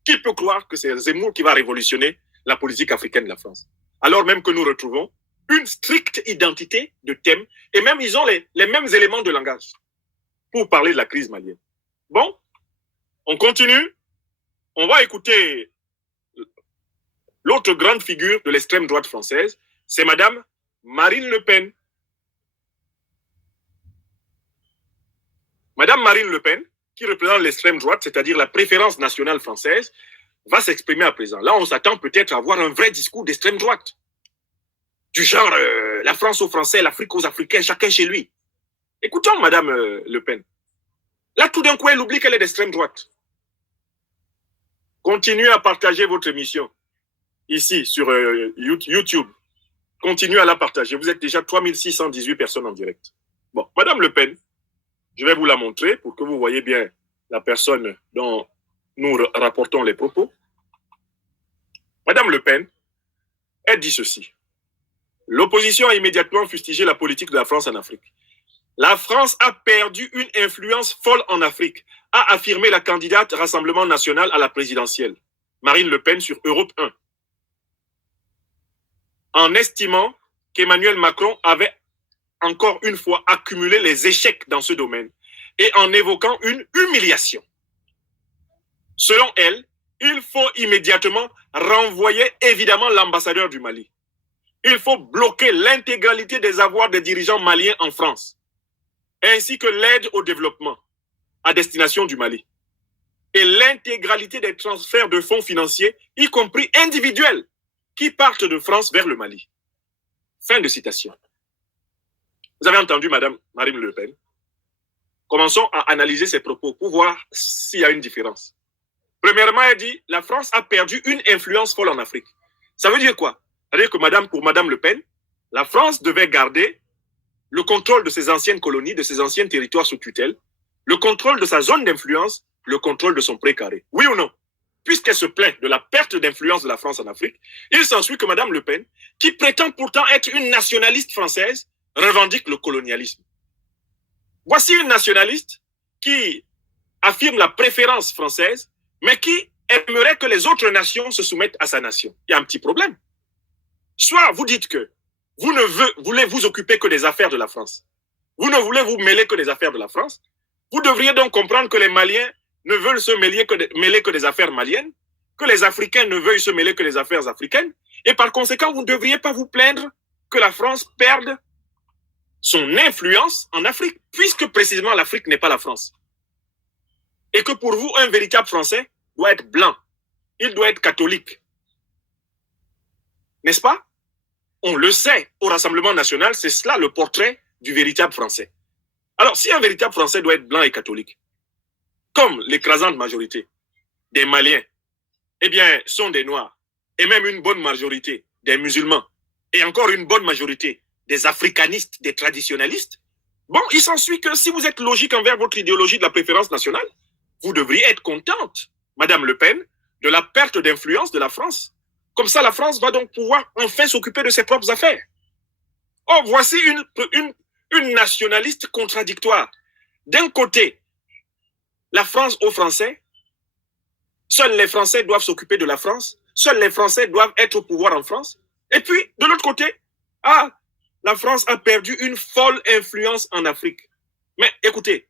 Qui peut croire que c'est Zemmour qui va révolutionner la politique africaine de la France? Alors même que nous retrouvons une stricte identité de thème, et même ils ont les mêmes éléments de langage pour parler de la crise malienne. Bon, on continue. On va écouter l'autre grande figure de l'extrême droite française, c'est Madame Marine Le Pen. Madame Marine Le Pen, qui représente l'extrême droite, c'est-à-dire la préférence nationale française, va s'exprimer à présent. Là, on s'attend peut-être à avoir un vrai discours d'extrême droite. Du genre, la France aux Français, l'Afrique aux Africains, chacun chez lui. Écoutons Madame Le Pen. Là, tout d'un coup, elle oublie qu'elle est d'extrême droite. Continuez à partager votre émission ici sur YouTube. Continuez à la partager. Vous êtes déjà 3618 personnes en direct. Bon, Madame Le Pen, je vais vous la montrer pour que vous voyez bien la personne dont nous rapportons les propos. Madame Le Pen, elle dit ceci. L'opposition a immédiatement fustigé la politique de la France en Afrique. La France a perdu une influence folle en Afrique, a affirmé la candidate Rassemblement national à la présidentielle, Marine Le Pen, sur Europe 1, en estimant qu'Emmanuel Macron avait encore une fois accumulé les échecs dans ce domaine et en évoquant une humiliation. Selon elle, il faut immédiatement renvoyer évidemment l'ambassadeur du Mali. Il faut bloquer l'intégralité des avoirs des dirigeants maliens en France, ainsi que l'aide au développement à destination du Mali, et l'intégralité des transferts de fonds financiers, y compris individuels, qui partent de France vers le Mali. Fin de citation. Vous avez entendu Madame Marine Le Pen. Commençons à analyser ses propos pour voir s'il y a une différence. Premièrement, elle dit, la France a perdu une influence folle en Afrique. Ça veut dire quoi? C'est-à-dire que pour Madame Le Pen, la France devait garder le contrôle de ses anciennes colonies, de ses anciens territoires sous tutelle, le contrôle de sa zone d'influence, le contrôle de son précaré. Oui ou non? Puisqu'elle se plaint de la perte d'influence de la France en Afrique, il s'ensuit que Madame Le Pen, qui prétend pourtant être une nationaliste française, revendique le colonialisme. Voici une nationaliste qui affirme la préférence française, mais qui aimerait que les autres nations se soumettent à sa nation. Il y a un petit problème. Soit vous dites que vous ne voulez vous occuper que des affaires de la France. Vous ne voulez vous mêler que des affaires de la France. Vous devriez donc comprendre que les Maliens ne veulent se mêler que des affaires maliennes, que les Africains ne veulent se mêler que des affaires africaines, et par conséquent, vous ne devriez pas vous plaindre que la France perde son influence en Afrique, puisque précisément l'Afrique n'est pas la France. Et que pour vous, un véritable Français doit être blanc, il doit être catholique. N'est-ce pas? On le sait, au Rassemblement national, c'est cela le portrait du véritable Français. Alors, si un véritable Français doit être blanc et catholique, comme l'écrasante majorité des Maliens, eh bien, sont des Noirs, et même une bonne majorité des musulmans, et encore une bonne majorité des africanistes, des traditionalistes, bon, il s'ensuit que si vous êtes logique envers votre idéologie de la préférence nationale, vous devriez être contente, Madame Le Pen, de la perte d'influence de la France. Comme ça, la France va donc pouvoir enfin s'occuper de ses propres affaires. Oh, voici une nationaliste contradictoire. D'un côté, la France aux Français, seuls les Français doivent s'occuper de la France, Seuls les Français doivent être au pouvoir en France. Et puis, de l'autre côté, la France a perdu une folle influence en Afrique. Mais écoutez,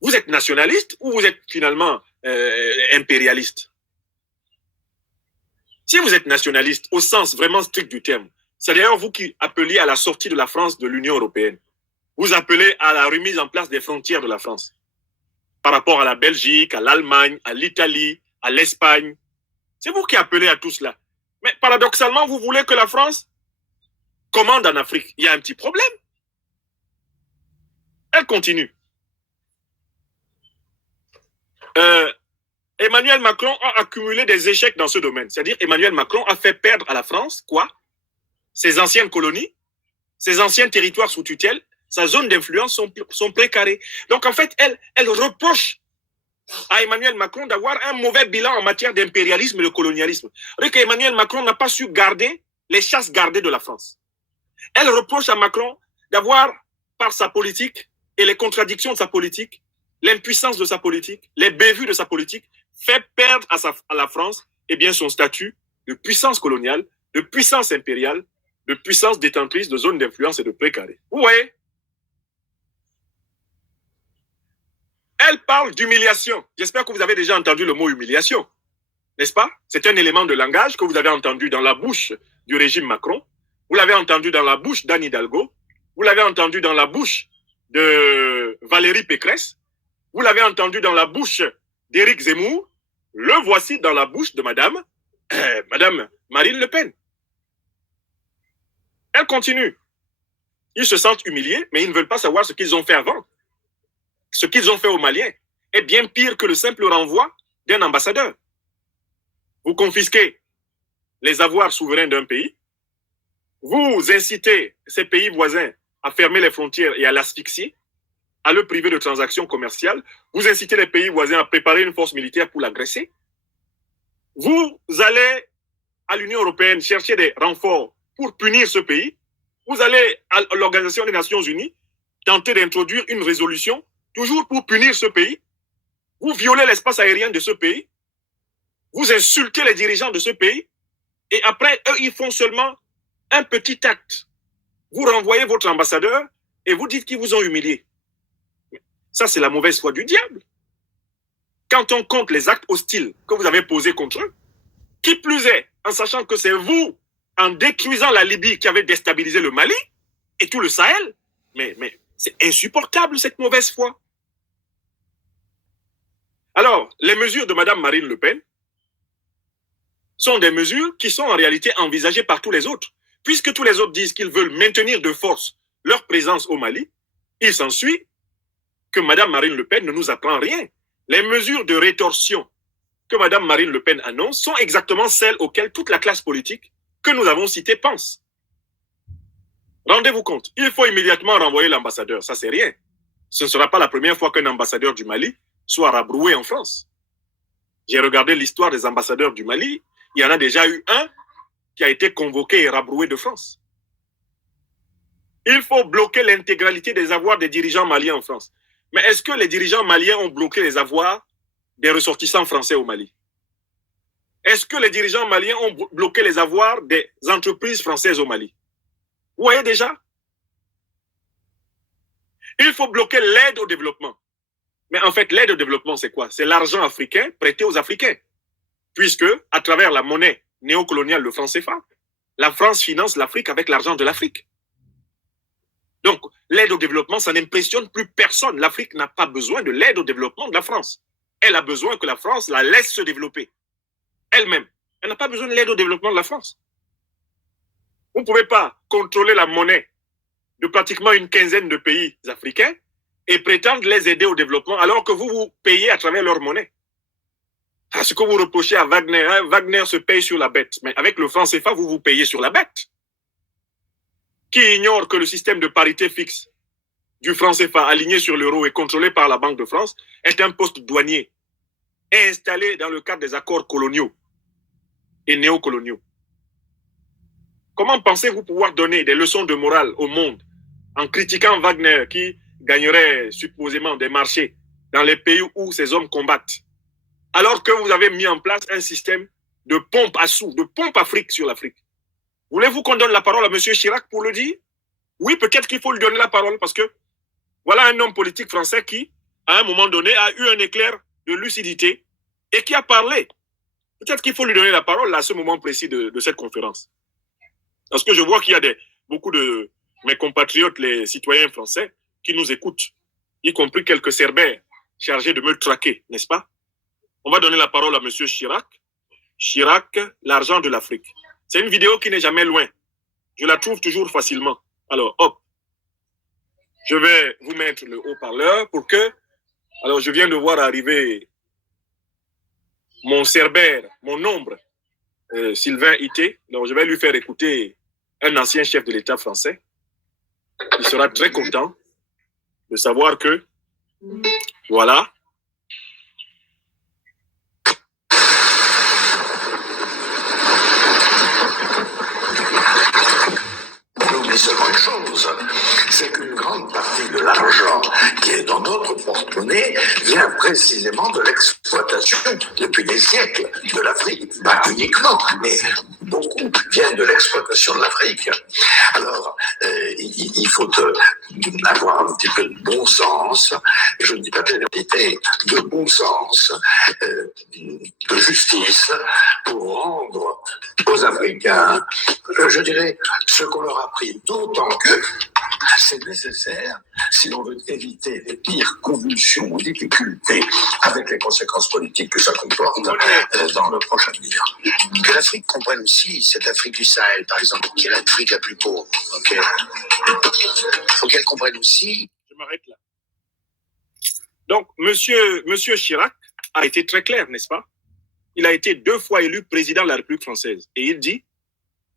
vous êtes nationaliste ou vous êtes finalement impérialiste? Si vous êtes nationaliste, au sens vraiment strict du terme, c'est d'ailleurs vous qui appeliez à la sortie de la France de l'Union européenne. Vous appelez à la remise en place des frontières de la France par rapport à la Belgique, à l'Allemagne, à l'Italie, à l'Espagne. C'est vous qui appelez à tout cela. Mais paradoxalement, vous voulez que la France commande en Afrique. Il y a un petit problème. Elle continue. Emmanuel Macron a accumulé des échecs dans ce domaine. C'est-à-dire Emmanuel Macron a fait perdre à la France, quoi? Ses anciennes colonies, ses anciens territoires sous tutelle, sa zone d'influence sont précarés. Donc en fait, elle reproche à Emmanuel Macron d'avoir un mauvais bilan en matière d'impérialisme et de colonialisme. Emmanuel Macron n'a pas su garder les chasses gardées de la France. Elle reproche à Macron d'avoir, par sa politique et les contradictions de sa politique, l'impuissance de sa politique, les bévues de sa politique, fait perdre à la France son statut de puissance coloniale, de puissance impériale, de puissance détentrice de zones d'influence et de précaré. Vous voyez? Elle parle d'humiliation. J'espère que vous avez déjà entendu le mot humiliation. N'est-ce pas? C'est un élément de langage que vous avez entendu dans la bouche du régime Macron. Vous l'avez entendu dans la bouche d'Anne Hidalgo. Vous l'avez entendu dans la bouche de Valérie Pécresse. Vous l'avez entendu dans la bouche d'Éric Zemmour. Le voici dans la bouche de Madame Marine Le Pen. Elle continue. Ils se sentent humiliés, mais ils ne veulent pas savoir ce qu'ils ont fait avant. Ce qu'ils ont fait aux Maliens est bien pire que le simple renvoi d'un ambassadeur. Vous confisquez les avoirs souverains d'un pays, vous incitez ces pays voisins à fermer les frontières et à l'asphyxier, à le priver de transactions commerciales, vous incitez les pays voisins à préparer une force militaire pour l'agresser, vous allez à l'Union européenne chercher des renforts pour punir ce pays, vous allez à l'Organisation des Nations Unies tenter d'introduire une résolution toujours pour punir ce pays, vous violez l'espace aérien de ce pays, vous insultez les dirigeants de ce pays, et après, eux, ils font seulement un petit acte. Vous renvoyez votre ambassadeur et vous dites qu'ils vous ont humilié. Ça, c'est la mauvaise foi du diable. Quand on compte les actes hostiles que vous avez posés contre eux, qui plus est, en sachant que c'est vous, en détruisant la Libye, qui avez déstabilisé le Mali et tout le Sahel, mais c'est insupportable, cette mauvaise foi. Alors, les mesures de Mme Marine Le Pen sont des mesures qui sont en réalité envisagées par tous les autres. Puisque tous les autres disent qu'ils veulent maintenir de force leur présence au Mali, il s'ensuit que Mme Marine Le Pen ne nous apprend rien. Les mesures de rétorsion que Mme Marine Le Pen annonce sont exactement celles auxquelles toute la classe politique que nous avons citée pense. Rendez-vous compte, il faut immédiatement renvoyer l'ambassadeur, ça c'est rien. Ce ne sera pas la première fois qu'un ambassadeur du Mali soit rabroué en France. J'ai regardé l'histoire des ambassadeurs du Mali, il y en a déjà eu un qui a été convoqué et rabroué de France. Il faut bloquer l'intégralité des avoirs des dirigeants maliens en France. Mais est-ce que les dirigeants maliens ont bloqué les avoirs des ressortissants français au Mali? Est-ce que les dirigeants maliens ont bloqué les avoirs des entreprises françaises au Mali? Vous voyez déjà? Il faut bloquer l'aide au développement. Mais en fait, l'aide au développement, c'est quoi? C'est l'argent africain prêté aux Africains. Puisque, à travers la monnaie néocoloniale, le franc CFA, la France finance l'Afrique avec l'argent de l'Afrique. Donc, l'aide au développement, ça n'impressionne plus personne. L'Afrique n'a pas besoin de l'aide au développement de la France. Elle a besoin que la France la laisse se développer. Elle-même. Elle n'a pas besoin de l'aide au développement de la France. Vous ne pouvez pas contrôler la monnaie de pratiquement une quinzaine de pays africains et prétendre les aider au développement alors que vous payez à travers leur monnaie. Ce que vous reprochez à Wagner, Wagner se paye sur la bête. Mais avec le franc CFA, vous payez sur la bête. Qui ignore que le système de parité fixe du franc CFA aligné sur l'euro et contrôlé par la Banque de France est un poste douanier installé dans le cadre des accords coloniaux et néocoloniaux. Comment pensez-vous pouvoir donner des leçons de morale au monde en critiquant Wagner qui gagnerait supposément des marchés dans les pays où ces hommes combattent, alors que vous avez mis en place un système de pompe à sous, de pompe à fric sur l'Afrique. Voulez-vous qu'on donne la parole à M. Chirac pour le dire? Oui, peut-être qu'il faut lui donner la parole parce que voilà un homme politique français qui, à un moment donné, a eu un éclair de lucidité et qui a parlé. Peut-être qu'il faut lui donner la parole à ce moment précis de cette conférence. Parce que je vois qu'il y a beaucoup de mes compatriotes, les citoyens français, qui nous écoutent, y compris quelques cerbères chargés de me traquer, n'est-ce pas? On va donner la parole à M. Chirac. Chirac, l'argent de l'Afrique. C'est une vidéo qui n'est jamais loin. Je la trouve toujours facilement. Alors, hop. Je vais vous mettre le haut-parleur pour que... Alors, je viens de voir arriver mon cerbère, mon ombre, Sylvain Ité. Donc, je vais lui faire écouter un ancien chef de l'État français. Il sera très content de savoir que, voilà, Mais seulement une chose, c'est qu'une grande partie de l'argent qui est dans notre porte-monnaie vient précisément de l'exploitation depuis des siècles de l'Afrique. Pas uniquement, mais beaucoup viennent de l'exploitation de l'Afrique. Alors, il faut avoir un petit peu de bon sens, je ne dis pas de générosité, de bon sens, de justice, pour rendre aux Africains, je dirais, ce qu'on leur a pris, d'autant que c'est nécessaire si l'on veut éviter les pires convulsions ou difficultés avec les conséquences politiques que ça comporte dans le prochain avenir. Que l'Afrique comprenne aussi, c'est l'Afrique du Sahel, par exemple, qui est l'Afrique la plus pauvre. Okay. Il faut qu'elle comprenne aussi. Je m'arrête là. Donc, monsieur Chirac a été très clair, n'est-ce pas? Il a été 2 fois élu président de la République française. Et il dit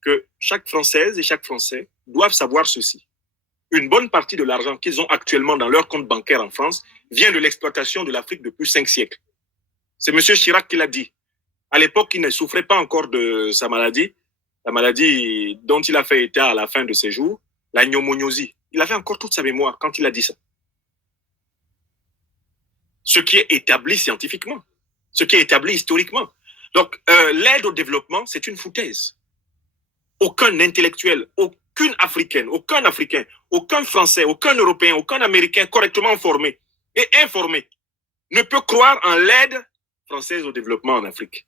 que chaque Française et chaque Français doivent savoir ceci. Une bonne partie de l'argent qu'ils ont actuellement dans leur compte bancaire en France vient de l'exploitation de l'Afrique depuis 5 siècles. C'est M. Chirac qui l'a dit. À l'époque, il ne souffrait pas encore de sa maladie, la maladie dont il a fait état à la fin de ses jours, la pneumonie. Il avait encore toute sa mémoire quand il a dit ça. Ce qui est établi scientifiquement, ce qui est établi historiquement. Donc, l'aide au développement, c'est une foutaise. Aucun intellectuel, aucune Africaine, aucun Africain, aucun Français, aucun Européen, aucun Américain correctement formé et informé ne peut croire en l'aide française au développement en Afrique.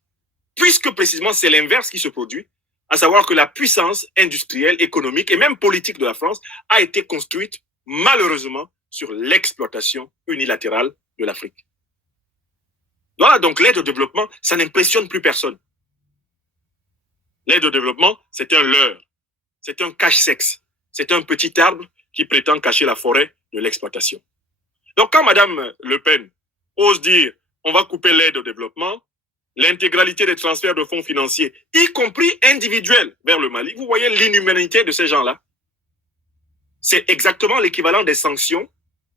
Puisque précisément c'est l'inverse qui se produit, à savoir que la puissance industrielle, économique et même politique de la France a été construite malheureusement sur l'exploitation unilatérale de l'Afrique. Voilà, donc l'aide au développement, ça n'impressionne plus personne. L'aide au développement, c'est un leurre, c'est un cache-sexe, c'est un petit arbre qui prétend cacher la forêt de l'exploitation. Donc quand Mme Le Pen ose dire on va couper l'aide au développement, l'intégralité des transferts de fonds financiers, y compris individuels vers le Mali, vous voyez l'inhumanité de ces gens-là. C'est exactement l'équivalent des sanctions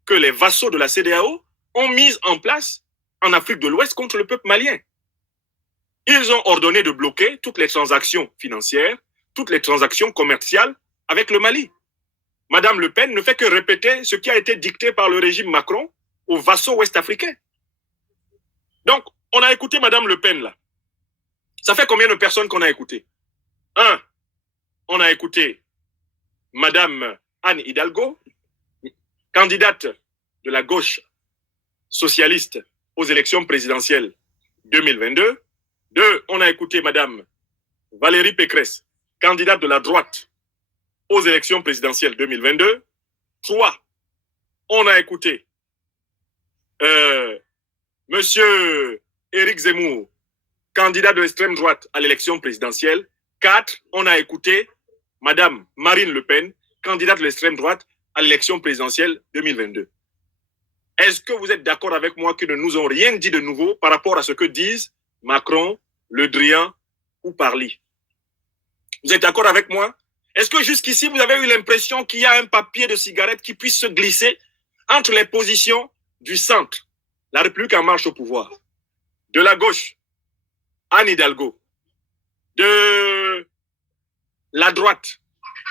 que les vassaux de la CEDEAO ont mises en place en Afrique de l'Ouest contre le peuple malien. Ils ont ordonné de bloquer toutes les transactions financières, toutes les transactions commerciales avec le Mali. Madame Le Pen ne fait que répéter ce qui a été dicté par le régime Macron aux vassaux ouest-africains. Donc, on a écouté Madame Le Pen là. Ça fait combien de personnes qu'on a écouté? 1. On a écouté Madame Anne Hidalgo, candidate de la gauche socialiste aux élections présidentielles 2022. 2. On a écouté Madame Valérie Pécresse, candidate de la droite aux élections présidentielles 2022. 3. On a écouté Monsieur Éric Zemmour, candidat de l'extrême droite à l'élection présidentielle. 4. On a écouté Madame Marine Le Pen, candidate de l'extrême droite à l'élection présidentielle 2022. Est-ce que vous êtes d'accord avec moi qu'ils ne nous ont rien dit de nouveau par rapport à ce que disent Macron, Le Drian ou Parly? Vous êtes d'accord avec moi? Est-ce que jusqu'ici, vous avez eu l'impression qu'il y a un papier de cigarette qui puisse se glisser entre les positions du centre, la République en marche au pouvoir, de la gauche, Anne Hidalgo, de la droite,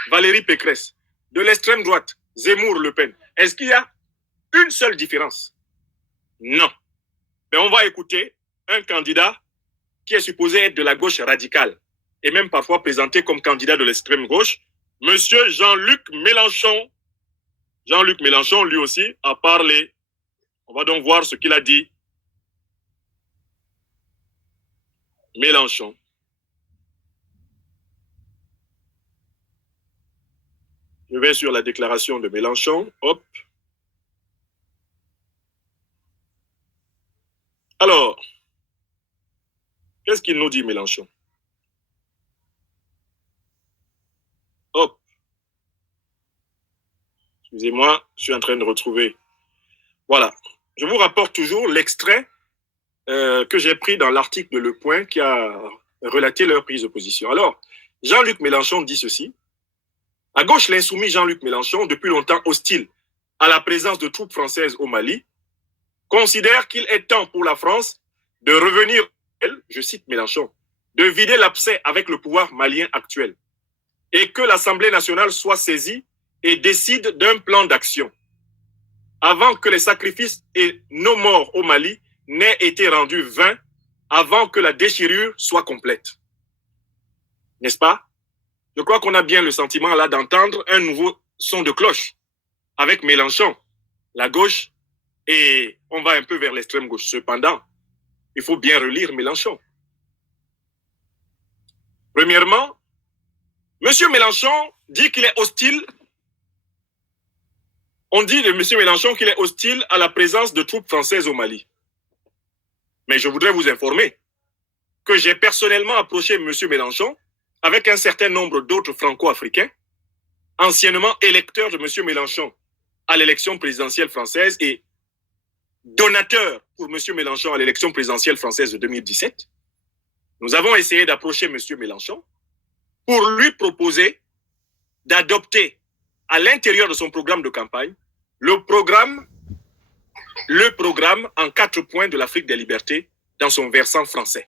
Valérie Pécresse, de l'extrême droite, Zemmour, Le Pen? Est-ce qu'il y a une seule différence? Non. Mais on va écouter un candidat qui est supposé être de la gauche radicale, et même parfois présenté comme candidat de l'extrême gauche, Monsieur Jean-Luc Mélenchon. Jean-Luc Mélenchon, lui aussi, a parlé. On va donc voir ce qu'il a dit. Mélenchon. Je vais sur la déclaration de Mélenchon. Hop. Alors, qu'est-ce qu'il nous dit, Mélenchon? Hop. Excusez-moi, je suis en train de retrouver. Voilà. Je vous rapporte toujours l'extrait que j'ai pris dans l'article de Le Point qui a relaté leur prise de position. Alors, Jean-Luc Mélenchon dit ceci. À gauche, l'insoumis Jean-Luc Mélenchon, depuis longtemps hostile à la présence de troupes françaises au Mali, considère qu'il est temps pour la France de revenir, je cite Mélenchon, de vider l'abcès avec le pouvoir malien actuel et que l'Assemblée nationale soit saisie et décide d'un plan d'action avant que les sacrifices et nos morts au Mali n'aient été rendus vains, avant que la déchirure soit complète. N'est-ce pas? Je crois qu'on a bien le sentiment là d'entendre un nouveau son de cloche avec Mélenchon, la gauche, et on va un peu vers l'extrême gauche. Cependant, il faut bien relire Mélenchon. Premièrement, M. Mélenchon dit qu'il est hostile. On dit de M. Mélenchon qu'il est hostile à la présence de troupes françaises au Mali. Mais je voudrais vous informer que j'ai personnellement approché M. Mélenchon avec un certain nombre d'autres franco-africains, anciennement électeurs de M. Mélenchon à l'élection présidentielle française et donateurs pour M. Mélenchon à l'élection présidentielle française de 2017. Nous avons essayé d'approcher M. Mélenchon pour lui proposer d'adopter à l'intérieur de son programme de campagne le programme en 4 points de l'Afrique des libertés dans son versant français.